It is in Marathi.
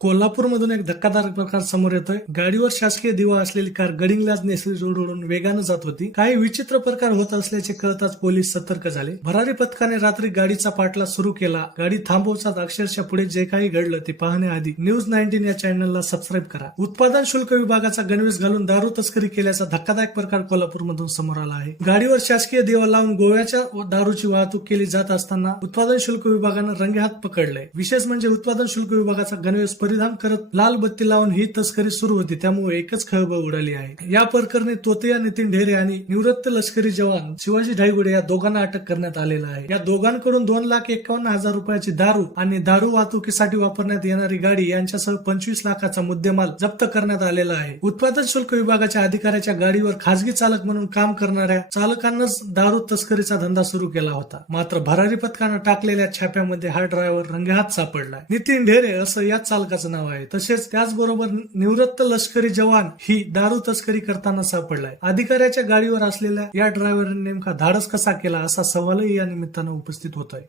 कोल्हापूरमधून एक धक्कादायक प्रकार समोर येतोय. गाडीवर शासकीय दिवा असलेली कार गडिंगलाज नेसरी रोडवरून वेगानं जात होती. काही विचित्र प्रकार होत असल्याचे कळताच पोलीस सतर्क झाले. भरारी पथकाने रात्री गाडीचा पाठला सुरू केला. गाडी थांबवतात अक्षरशः पुढे जे काही घडलं ते पाहण्याआधी न्यूज नाईन्टीन या चॅनलला सबस्क्राईब करा. उत्पादन शुल्क विभागाचा गणवेश घालून दारू तस्करी केल्याचा धक्कादायक प्रकार कोल्हापूरमधून समोर आला आहे. गाडीवर शासकीय दिवा लावून गोव्याच्या दारूची वाहतूक केली जात असताना उत्पादन शुल्क विभागानं रंगेहात पकडलंय. विशेष म्हणजे उत्पादन शुल्क विभागाचा गणवेश परिधान करत लाल बत्ती लावून ही तस्करी सुरू होती. त्यामुळे एकच खळबळ उडाली आहे. या प्रकरणी तोतया नितीन ढेरे आणि निवृत्त लष्करी जवान शिवाजी ढाईगुडे या दोघांना अटक करण्यात आलेला आहे. या दोघांकडून दोन लाख एकावन्न हजार रुपयाची दारू आणि दारू वाहतुकीसाठी वापरण्यात येणारी गाडी यांच्यासह पंचवीस लाखाचा मुद्देमाल जप्त करण्यात आलेला आहे. उत्पादन शुल्क विभागाच्या अधिकाऱ्याच्या गाडीवर खासगी चालक म्हणून काम करणाऱ्या चालकांनाच दारू तस्करीचा धंदा सुरू केला होता. मात्र भरारी पथकानं टाकलेल्या छाप्यामध्ये हा ड्रायव्हर रंगेहात सापडलाय. नितीन ढेरे असं या चालकाचं नाव आहे. तसेच त्याचबरोबर निवृत्त लष्करी जवान ही दारू तस्करी करताना सापडलाय. अधिकाऱ्याच्या गाडीवर असलेल्या या ड्रायव्हरने नेमका धाडस कसा केला असा सवालही या निमित्तानं उपस्थित होत आहे